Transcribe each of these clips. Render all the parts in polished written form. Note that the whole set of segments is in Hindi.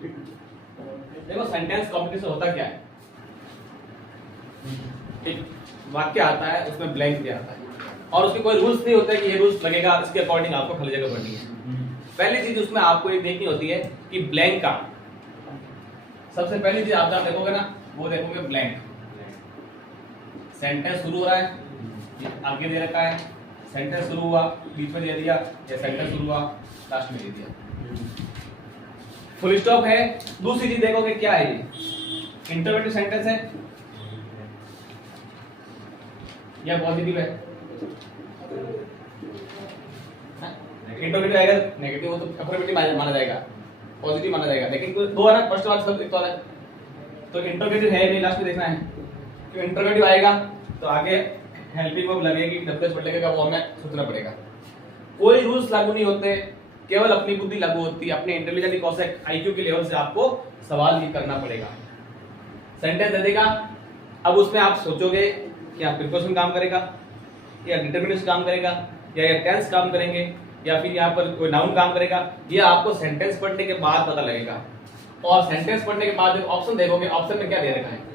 देखो सेंटेंस कॉम्प्लिकेशन होता क्या है, एक वाक्य आता है उसमें ब्लैंक दिया आता है और उसके कोई रूल्स नहीं होते कि ये रूल्स लगेगा, इसके अकॉर्डिंग आपको खाली जगह भरनी है। पहली चीज उसमें आपको ये देखनी होती है कि ब्लैंक का सबसे पहली चीज आप जहां देखोगे ना वो देखोगे ब्लैंक। सेंटेंस शुरू हो रहा है, आगे दे रखा है, सेंटेंस शुरू हुआ बीच में दे दिया, या सेंटेंस शुरू हुआ लास्ट में दे दिया, फुल स्टॉप है। दूसरी चीज देखोगे क्या है, ये इंटरोगेटिव सेंटेंस है या पॉजिटिव है। इंटरोगेटिव आएगा नेगेटिव, वो तो अफर्मेटिव माना जाएगा, पॉजिटिव माना जाएगा, लेकिन दो है ना, फर्स्ट वाला शब्द एक तो है, तो इंटरोगेटिव है नहीं, लास्ट में देखना है। क्यों इंटरोगेटिव आएगा तो आगे हेल्पिंग वर्ब लगेगी, डब्ल्यूएच वर्ड लगेगा, वो हमें सोचना पड़ेगा। कोई रूल्स लागू नहीं होते, केवल अपनी बुद्धि लागू होती है, अपने इंटेलिजेंस कॉन्सेप्ट आईक्यू के लेवल से आपको सवाल ही करना पड़ेगा। सेंटेंस दे देगा, अब उसमें आप सोचोगे क्या प्रीपोजिशन काम करेगा या डिटरमिनेशन काम करेगा या टेंस काम करेंगे या फिर यहाँ पर कोई नाउन काम करेगा, ये आपको सेंटेंस पढ़ने के बाद पता लगेगा। और सेंटेंस पढ़ने के बाद जब ऑप्शन देखोगे, ऑप्शन में क्या दे रखा है,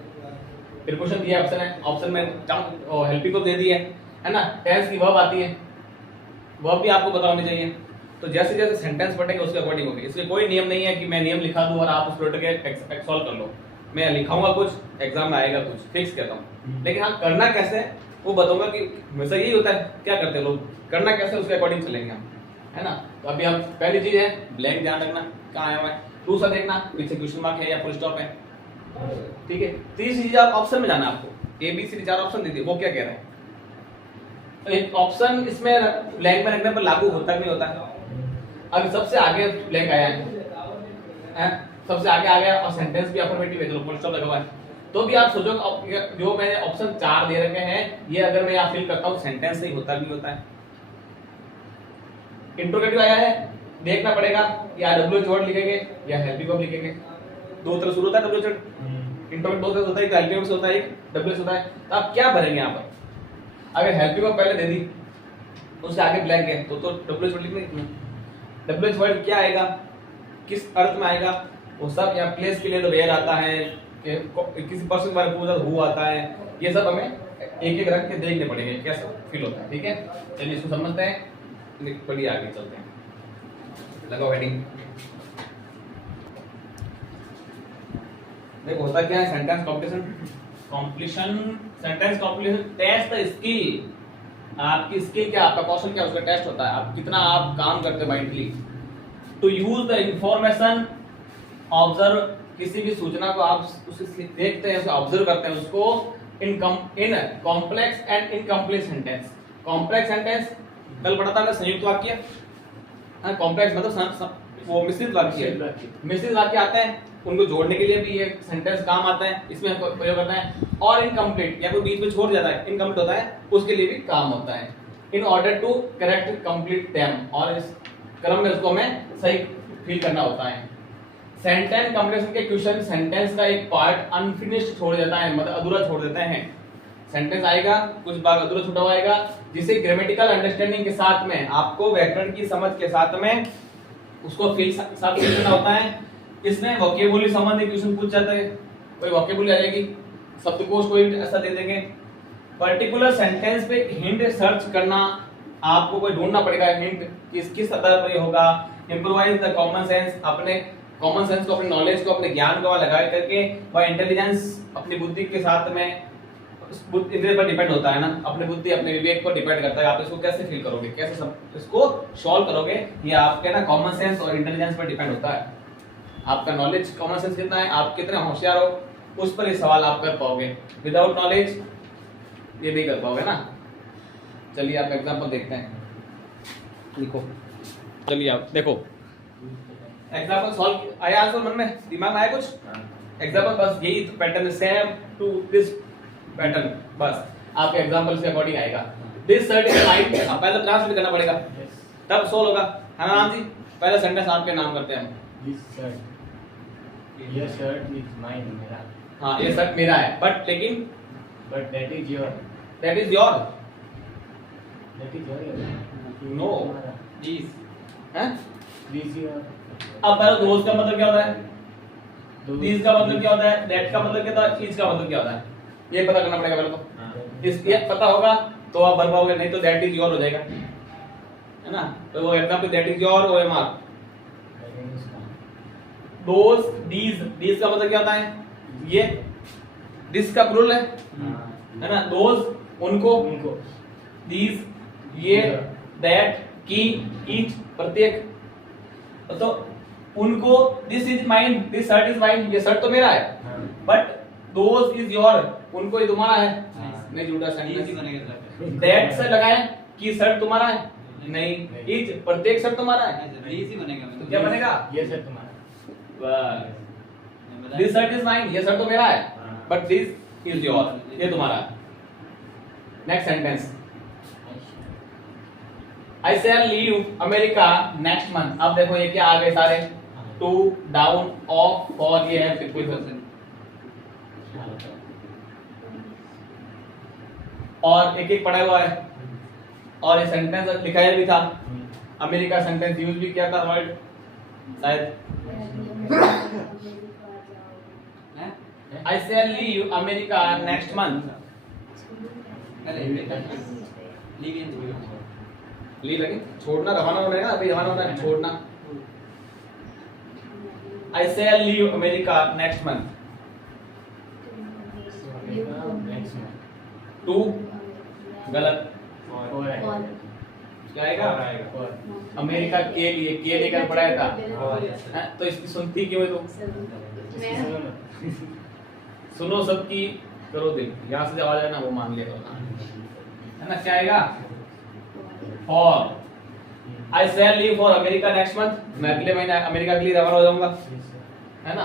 प्रीपोजिशन दिया ऑप्शन है, ऑप्शन में हेल्पिंग वर्ब दे दी है ना, टेंस की वर्ब आती है, वर्ब भी आपको पता होनी चाहिए। तो जैसे जैसे सेंटेंस पढ़ेंगे उसके अकॉर्डिंग होगी। इसलिए कोई नियम नहीं है कि मैं नियम लिखा दूं और आप उस पर के सॉल्व कर लो। मैं लिखाऊंगा कुछ, एग्जाम में आएगा कुछ, फिक्स कहता हूं। लेकिन हाँ करना कैसे है वो बताऊंगा कि हमेशा यही होता है, क्या करते हैं लोग, करना कैसे उसके अकॉर्डिंग चलेंगे हम, है ना। तो अभी हम पहली चीज है ब्लैंक, ध्यान रखना कहाँ आया हुआ है। दूसरा देखना पीछे क्वेश्चन मार्क है या फुल स्टॉप है, ठीक है। तीसरी चीज आप ऑप्शन में जाना, आपको ए बी सी 4 ऑप्शन दे दिए, वो क्या कह रहे हैं। तो एक ऑप्शन इसमें ब्लैंक में रखने पर लागू होता नहीं होता है। अब सबसे आगे ब्लैंक आया है, सबसे आगे आ गया और सेंटेंस भी अफर्मेटिव है, फुल स्टॉप लगा हुआ है, तो भी आप सोचो जो मैंने ऑप्शन 4 दे रखे हैं ये अगर मैं यहाँ फिल करता हूँ सेंटेंस नहीं होता, नहीं होता है। इंट्रोगेटिव आया है, देखना पड़ेगा या डब्ल्यूएच वर्ड लिखेंगे या हेल्पिंग वर्ब लिखेंगे। दो तरह शुरू होता है डब्ल्यूएच वर्ड, इंट्रोगेटिव दो तरह होता है, एक हेल्पिंग वर्ब से होता है, एक डब्ल्यूएच होता है। तो आप क्या भरेंगे यहाँ पर, अगर हेल्पिंग वर्ब पहले दे दी उससे आगे ब्लैंक है तो डब्ल्यूएच वर्ड लिखना। डब्ल्यूएच वर्ड क्या आएगा, किस अर्थ में आएगा, वो सब या प्लेस के लिए तो वेयर आता है, किसी पर्सन के बारे में पूछा हु आता है, ये सब हमें एक एक रख के देखने पड़ेंगे कैसे फील होता है, ठीक है। चलिए इसको समझते हैं, बढ़िया आगे चलते हैं। लगाओ हेडिंग। देखो होता क्या है sentence completion, sentence completion test the skill. आपकी स्किल क्या, आपका कौशल क्या, उसका टेस्ट होता है, आप कितना आप काम करते mindly to use the information. Observe, किसी भी सूचना को आप उसे देखते हैं, उसे ऑब्जर्व करते हैं उसको in complex and incomplete sentence. Complex sentence कल पढ़ा था ना, संयुक्त वाक्य, हाँ कॉम्प्लेक्स मतलब वो मिश्रित वाक्य, मिश्रित वाक्य आते हैं उनको जोड़ने के लिए भी ये सेंटेंस काम आता है, इसमें प्रयोग करता है। और इनकम्प्लीट या कोई बीच में छोड़ जाता है, इनकम्प्लीट होता है, उसके लिए भी काम होता है। In order to correct complete them, और इस क्रम में उसको हमें सही फील करना होता है। सेंटेंस कॉम्प्लीशन के क्वेश्चन सेंटेंस का एक पार्ट अनफिनिश्ड छोड़ देता है, मतलब अधूरा छोड़ देते हैं। सेंटेंस आएगा कुछ भाग अधूरा छूटा हुआ आएगा, जिसे ग्रामेटिकल अंडरस्टैंडिंग के साथ में आपको व्याकरण की समझ के साथ में उसको फील करना होता है। इसमें वोकेबुलरी संबंधी क्वेश्चन पूछ जाता है, कोई वोकेबुलरी आ जाएगी, शब्दकोश कोई ऐसा दे देंगे। पर्टिकुलर सेंटेंस पे हिंट सर्च करना, आपको कोई ढूंढना पड़ेगा हिंट किस सतह पर होगा। इंप्रोवाइज द कॉमन सेंस, अपने कॉमन सेंस को, अपने नॉलेज को, अपने ज्ञान को लगा करके, वह इंटेलिजेंस अपनी बुद्धि के साथ में इधर पर डिपेंड होता है ना, अपनी बुद्धि अपने विवेक पर डिपेंड करता है। आप इसको कैसे फील करोगे, कैसे सब इसको सॉल्व करोगे, ये आपके ना कॉमन सेंस और इंटेलिजेंस पर डिपेंड होता है। आपका नॉलेज कॉमन सेंस कितना है, आप कितने होशियार हो, उस पर ये सवाल आप कर पाओगे। विदाउट नॉलेज ये नहीं कर पाओगे ना। चलिए आप एग्जांपल देखते हैं, लिखो। चलिए आप देखो एग्जांपल सॉल्व आया, आंसर मन में दिमाग में आया कुछ एग्जांपल, बस यही pattern same to this pattern, बस आपके एग्जांपल से अकॉर्डिंग आएगा। दिस शर्ट इज माइन, पहले ट्रांसलेट करना पड़ेगा तब सोल्व होगा, है ना राम जी। पहले सेंटेंस आपके नाम करते हैं। दिस शर्ट, ये शर्ट इज माइन, मेरा। हाँ ये शर्ट मेरा है, बट लेकिन but that is your, that is your, that is your, no this, हैं दिस योर। अब पहले दोस्त का मतलब क्या होता है, दिस का मतलब क्या होता है, दैट का मतलब क्या होता है, इज का मतलब क्या होता है, ये पता करना पड़ेगा पहले तो। इस ये पता होगा तो आप भर पाओगे, नहीं तो दैट इज योर हो जाएगा, है ना। तो वो example that is your OMR. Those these का मतलब क्या होता है, ये दिस का प्लूरल है ना। दोस उनको, दीस ये, दैट की, ईच प्रत्येक। तो उनको this is mine, this shirt is mine, ये शर्ट तो मेरा है, बट दोस इज योर, उनको ये तुम्हारा है, नहीं झूठा सेंटेंस। दैट से लगाएं कि शर्ट तुम्हारा है, नहीं, ईच प्रत्येक शर्ट तुम्हारा है, तो क्या बनेगा, ये सर तुम्हारा। दिस शर्ट इज माइन, ये शर्ट तो मेरा है, बट दिस इज योर, ये तुम्हारा है। Next sentence, I shall leave America next month। अब देखो ये क्या आ गए सारे, टू, डाउन, ऑफ, फॉर, ये है प्रीपोजिशन। और एक एक पढ़ा हुआ है, और ये सेंटेंस लिखाया भी था, अमेरिका सेंटेंस यूज भी किया था वर्ड शायद। I shall leave America next month। ली लगे छोड़ना, रवाना होना है ना, अभी रवाना होना है, छोड़ना। I shall leave America next month। टू गलत, क्या आएगा, अमेरिका के लिए, के लेकर पढ़ाया था, हैं? तो इसकी सुनती क्यों है तुम, सुनो सबकी करो दिल, यहाँ से आवाज है ना वो मान लिया करो, है ना। क्या आएगा, for. I shall leave for America next month। मैं अगले महीने अमेरिका के लिए रवाना हो जाऊंगा, है ना।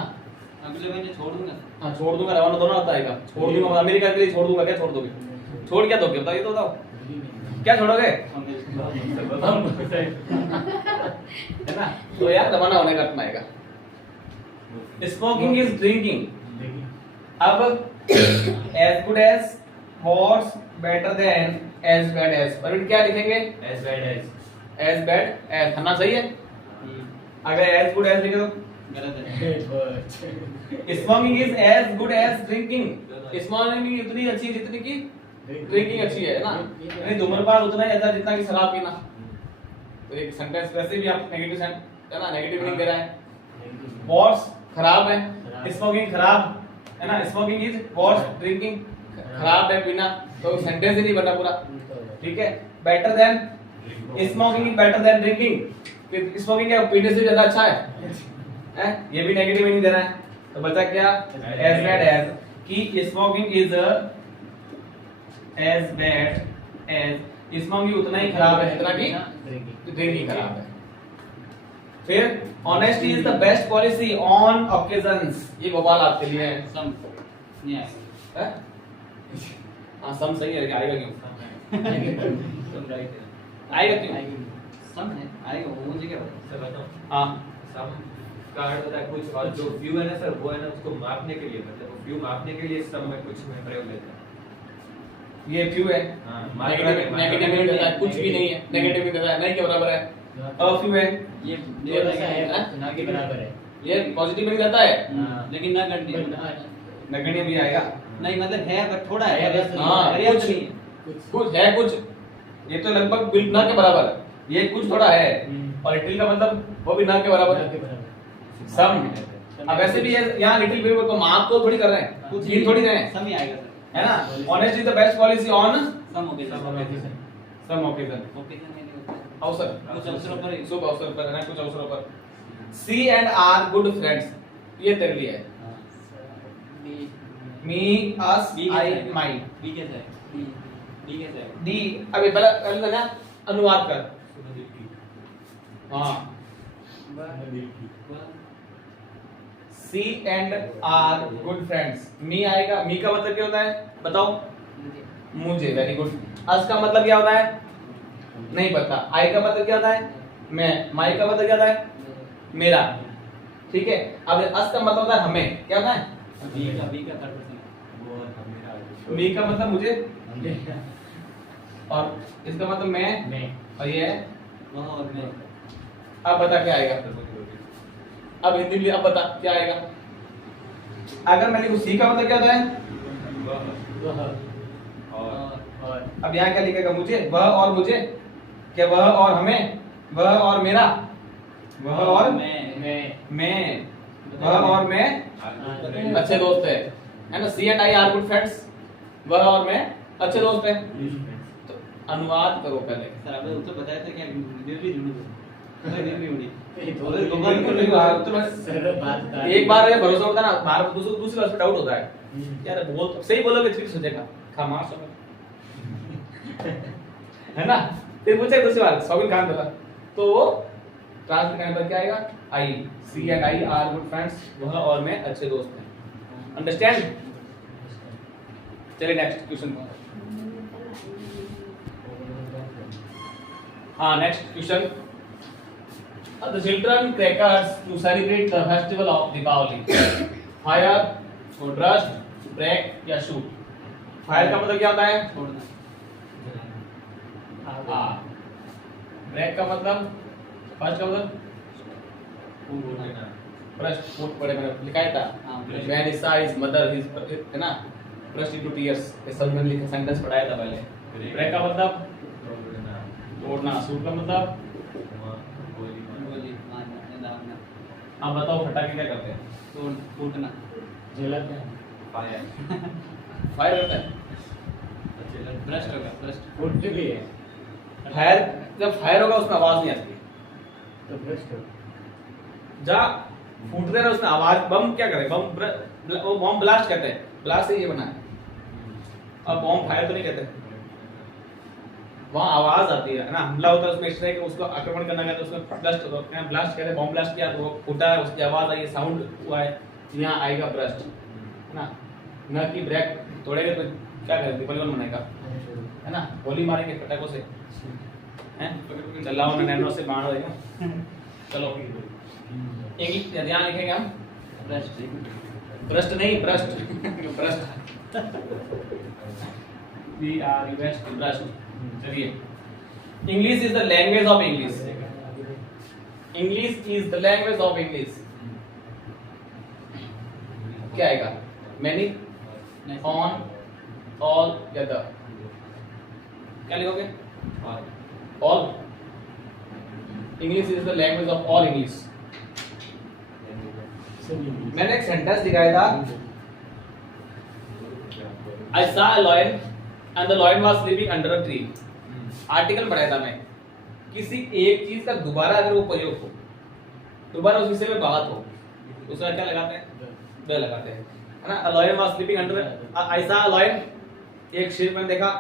अगले महीने छोड़ दूंगा। हाँ छोड़ दूंगा, रवाना दोनों होता है, छोड़ दूंगा अमेरिका के लिए, छोड़ दूंगा, क्या छोड़ दोगे, छोड़ क्या दोगे बताइए तो, बताओ क्या छोड़ोगे, है ना। तो यार रवाना होने का अपना आएगा। Smoking is drinking. अब as good as, worse, better than, as bad as, पर क्या लिखेंगे, as bad as, as bad as, है ना, सही है। अगर एज गुड एज लिखे तो गलत है। Smoking is as good as drinking. Smoking इतनी अच्छी जितनी की ड्रिंकिंग अच्छी है ना, यानी धूम्रपान उतना ही अच्छा जितना कि शराब पीना। तो एक सेंटेंस वैसे भी आप नेगेटिव है ना, नेगेटिव मीनिंग दे रहा है। वर्स खराब है, स्मोकिंग खराब है ना, स्मोकिंग इज वर्स ड्रिंकिंग, खराब है पीना, तो सेंटेंस ही नहीं बना पूरा, ठीक है। Better than, smoking is better than drinking, smoking क्या पीने से ज्यादा अच्छा है, ये भी नेगेटिव मीनिंग दे रहा है। तो बचा क्या, एज बैड एज, कि smoking is as bad as, smoking उतना ही खराब है जितना कि ड्रिंकिंग खराब है। फिर honesty is the best policy on occasions, ये बवाल आपके लिए है। सम नहीं आएगा। हैं? हाँ सम सही है, आएगा क्यों, सम राइट है। आएगा क्यों, सम है आएगा, वो मुझे क्या पता। सर बताओ, हाँ सम का अर्थ होता है कुछ, और जो व्यू है ना सर, वो है ना उसको मापने के लिए, मतलब व्यू मापने के लिए सम में कुछ में प्रयोग लेते हैं। ये फ्यू है, हाँ, नेगेटिव नेगेटिव मीनिंग देता है, कुछ भी नहीं है, नेगेटिव मीनिंग देता है, नहीं के बराबर है। फ्यू है, ये ये वैसा है ना के बराबर है। ये पॉजिटिव मीनिंग देता है, लेकिन ना करनी नेगेटिव भी आएगा। नहीं, मतलब है बट थोड़ा है, है, बस हाँ, पर्याप्त कुछ- नहीं है। कुछ है, कुछ ये तो लगभग बिल्कुल ना के बराबर है, ये कुछ थोड़ा है, और लिटिल का मतलब वो भी ना के बराबर है। सम, अब वैसे भी यहाँ लिटिल भी को माप तो थोड़ी कर रहे हैं, कुछ ये थोड़ी रहे हैं, सम ही आएगा सर। है ना। Honest is the best policy on some हो गया some sir. Some occasion, occasion में नहीं होता है। अवसर, कुछ अवसरों पर ही। शुभ अवसर पर, है कुछ अवसरों पर। सी एंड आर गुड फ्रेंड्स, ये तेरे लिए है। मी, अस, बी आई, कैसा है? माई। बी कैसा है? बी कैसा है? डी, अभी पहले ना अनुवाद कर, हाँ। सी एंड आर गुड फ्रेंड्स, मी आएगा, मी का मतलब क्या होता है बताओ, मुझे, वेरी गुड। अस का मतलब क्या होता है, नहीं पता। आई का मतलब क्या होता है, मैं। माई का मतलब क्या होता है, मेरा, ठीक है। अब अस का मतलब होता है हमें, क्या होता है, बी का थर्ड पर्सन है। मी का मतलब मुझे, और इसका मतलब मैं, मैं और ये है। वह और मैं। अब बता क्या आएगा, अब हिंदी में अब बता क्या आएगा, अगर मैं लिखूं सी का मतलब क्या होता है? वह वह और अब यहाँ क्या लिखेगा? मुझे, वह और मुझे, क्या वह और हमें, वह और मेरा, वह और मैं, वह और मैं अच्छे दोस्त है ना? She and I are good friends. वह और मैं अच्छे दोस्त है। तो अनुवाद करो पहले। सर आपने उत्तर बताया था क्या भी ढूंढो मैं नहीं उड़ी एक बार ये भरोसा होता है ना, बार दूसरी बार पे डाउट होता है यार, बोल सही बोलोगे फिर सोचेगा खामार समझ है ना? फिर पूछे दूसरी बार सॉबिन खान बता, तो वो ट्रांसलेट करने पर क्या आएगा? I, she and I are good friends. वह और मैं अच्छे दोस्त हैं। अंडरस्टैंड? चलिए नेक्स्ट क्वेश्चन। हाँ, next question. The children crackers to celebrate the festival of Deepavali. Fire, burst, break या shoot. Fire का मतलब क्या होता है? छोड़ना हाँ। ब्रेक का मतलब, फर्स्ट का मतलब ब्रस्ट, फुट पड़े मैंने लिखा है था। हाँ, When his size, mother, his है ना? Burst into tears। ये सब मैंने लिखा सेंटेंस पढ़ाया था पहले। ब्रेक का मतलब तोड़ना, शूट का मतलब गोली मारना दागना आप बताओ फटाके क्या करते हैं? तोड़ फूटना जलते हैं फायर फायर करता है। भ्रष्ट होगा भ्रष्ट फुट भी है फायर, जब फायर होगा उसमें आवाज नहीं आती। तो भ्रष्ट हो जा फूटते रहे उसमें आवाज, बम क्या करे? बम वो बम ब्लास्ट कहते हैं। ब्लास्ट से ये बना है। अब बम फायर तो नहीं कहते। वहाँ आवाज आती है ना, हमला होता है उसमें, इस तरह के उसको आक्रमण करना कहते हैं, उसमें ब्लास्ट होता है। ब्लास्ट कहते हैं, बम ब्लास्ट किया तो वो फूटा है, उसकी आवाज आई, साउंड हुआ है, यहाँ आएगा ब्रस्ट, है ना? न कि ब्रेक तोड़ेगा तो क्या करें? दीपावली कौन मनाएगा, है ना? गोली मारेंगे पटाखों से, हैं? चलाओ ना नैनो से बाण होएगा। चलो एक ध्यान लिखेंगे हम, भ्रष्ट ब्रस्ट नहीं, burst burst B U R S T, burst. चलिए, English is the language of English. English is the language of English. क्या आएगा? मैनी, ऑन, ऑल या द? क्या लिखोगे? All. English is the language of all English. मैंने एक सेंटेंस दिखाया था, I saw a lion and the lion was sleeping under a tree। Article पढ़ाया था मैं। किसी एक चीज का दोबारा अगर वो प्रयोग हो, दोबारा उस विषय में बात हो, उसमें क्या लगाते हैं? द लगाते हैं, है ना? A lion was sleeping under I saw a lion, एक शेर मैंने देखा,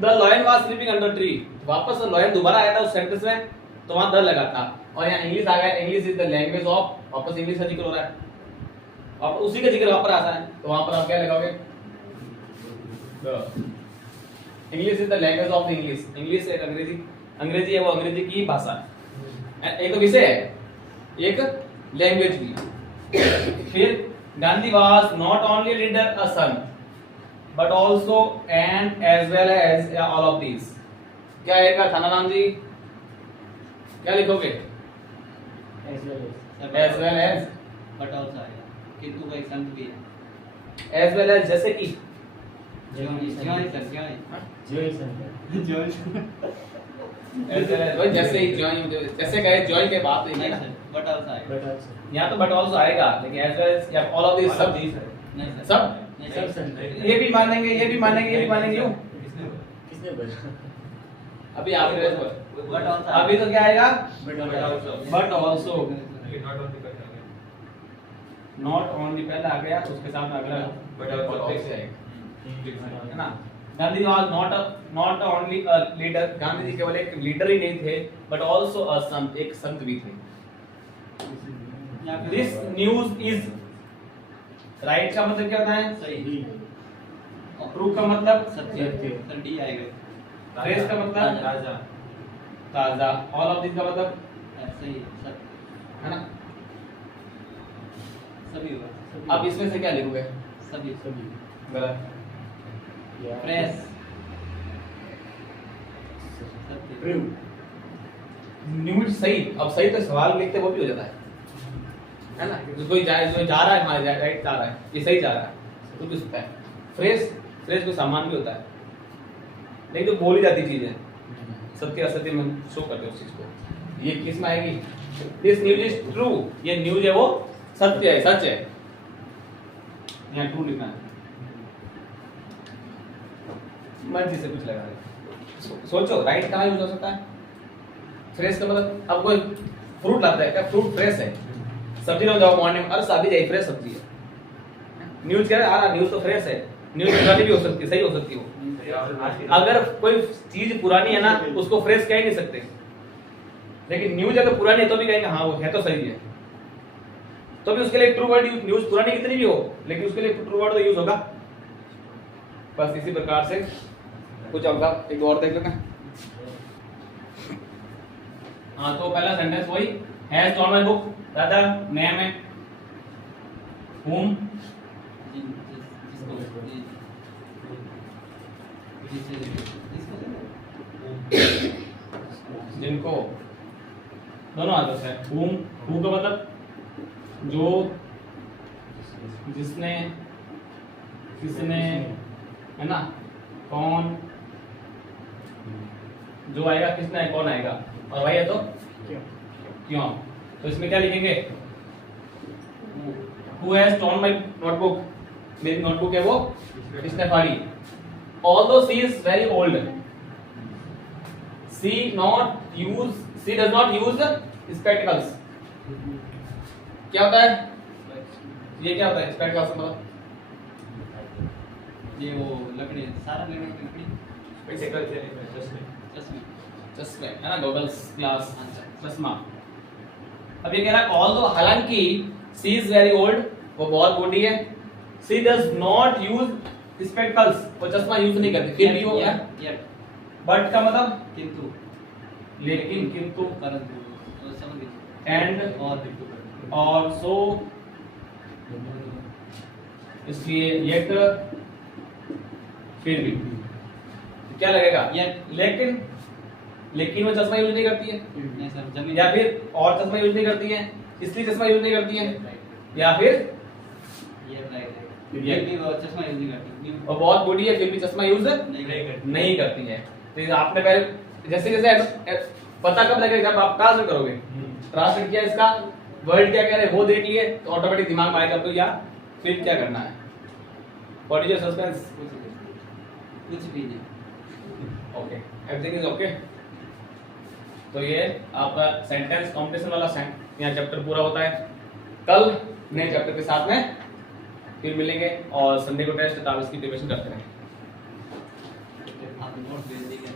the lion was sleeping under a tree। वापस lion दोबारा आया था उस सेंटेंस में, तो वहां द लगाता। और यहाँ इंग्लिश आ गया, English is the language of, वापस इंग्लिश का जिक्र हो रहा है, अब उसी का जिक्र वहां पर आता है, तो वहां पर आप क्या लगाओगे? English is the language of English. English एक अंग्रेजी है, वो अंग्रेजी की भाषा है। एक तो विषय है, एक लैंग्वेज भी। फिर Gandhi was not only leader a son but also and as well as all of these. क्या आएगा थानाराम जी? क्या लिखोगे? As well as, but also आएगा किंतु का एक संत भी है। एज वेल एज जैसे कि, जैसे ही ज्वाइन, जैसे कहे ज्वाइन के बाद तो ये ना, बट ऑल्सो आएगा यहाँ तो बट ऑल्सो आएगा, लेकिन एज वेल एज या ऑल ऑफ दिस, सब नहीं सर सब नहीं सब सर संत ये भी मानेंगे, ये भी मानेंगे, ये भी मानेंगे। क्यों? किसने बोला? अभी आप बट ऑल्सो अभी तो क्या आएगा? But but also, not only not only पहले आ गया, उसके साथ अगला But also से आएगा, है ना? Gandhi was not only a leader. Gandhi ji केवल एक लीडर ही नहीं थे, बट आल्सो अ संत, एक संत भी थे। दिस न्यूज इज राइट का मतलब क्या होता है? सही ट्रू का मतलब सत्य सर डी आएगा फ्रेश का मतलब ताजा ताजा। ऑल ऑफ दिस का मतलब सही सर है ना? सभी होगा अब इसमें से क्या लिखोगे? सभी गलत। फ्रेश न्यूज सही। अब सही तो सवाल लिखते वो भी हो जाता है है ना, जो कोई जा रहा है हमारे राइट जा रहा है, ये सही जा रहा है, तो भी सकता है। फ्रेश फ्रेश कोई सामान भी होता है, नहीं तो बोली जाती चीज है, सत्य असत्य में शो करते हो उस चीज को। ये किस में आएगी? दिस न्यूज इज ट्रू, ये न्यूज है वो सत्य है, सच है, यहाँ ट्रू लिखना है, मर्जी से कुछ लगा दे। सोचो राइट कहाँ यूज हो सकता है? फ्रेश का मतलब, अब कोई फ्रूट लाता है क्या, फ्रूट फ्रेश है, सब्जी में जाओ मॉर्निंग, अरे सब्जी जाए फ्रेश सब्जी है, न्यूज कह रहा है न्यूज तो फ्रेश है, न्यूज पुरानी भी हो सकती है, सही हो सकती हो। अगर कोई चीज पुरानी है ना, उसको फ्रेश कह ही नहीं सकते, लेकिन न्यूज अगर पुरानी है तो भी कहेंगे हाँ वो है तो सही है, तो भी उसके लिए ट्रू वर्ड यूज, न्यूज पुरानी कितनी भी हो लेकिन उसके लिए ट्रू वर्ड तो यूज होगा। बस इसी प्रकार से कुछ होगा, एक और देख लेते हैं। हाँ तो पहला सेंटेंस वही, हैज टॉर्न माय बुक, दादा नेम है whom, जिनको, दोनों आ सकते हैं। whom, who का मतलब जो, जिसने, किसने, है ना, कौन, जो आएगा किसने, कौन आएगा, और वही है तो क्यों। तो इसमें क्या लिखेंगे? Who has torn my notebook, मेरी नोटबुक है वो किसने फाड़ी। Although she is very old, she does not use spectacles। क्या होता है ये, क्या होता है spectacles मतलब? ये वो लकड़ी है, सारा लकड़ी चश्मे है ना, गॉगल्स, ग्लास, चश्मा। अब ये कह रहा है ऑल्दो, हालांकि सी इज वेरी ओल्ड, वो बहुत बूढ़ी है, सी डज नॉट यूज स्पेक्टकल्स, वो चश्मा यूज नहीं करती, फिर भी हो गया। बट का मतलब किंतु, लेकिन, किंतु, परंतु, समझ गए, एंड, और सो, इसलिए येट, फिर भी क्या लगेगा? लेकिन, लेकिन वो चश्मा यूज नहीं करती है, नहीं सर, जमीन या फिर और चश्मा यूज नहीं करती है इसलिए चश्मा यूज नहीं करती है, या फिर ये राइट है, ये भी वो चश्मा यूज नहीं करती, और बहुत बूढ़ी है फिर भी चश्मा यूज नहीं करती है। तो आपने पहले जैसे जैसे पता कब लगेगा जब आप ट्रांसलेट करोगे, ट्रांसलेट किया इसका वर्ड क्या कह रहे हैं वो देख लिए तो ऑटोमेटिक दिमाग में आएगा तो या फिर क्या करना है। What is your suspense? कुछ भी नहीं, ओके, एवरीथिंग इज ओके। तो ये आपका सेंटेंस कॉम्पिटिशन वाला यहाँ चैप्टर पूरा होता है। कल नए चैप्टर के साथ में फिर मिलेंगे और संडे को टेस्ट है, आप इसकी प्रिपरेशन करते रहें। आप नोट भेज दीजिए।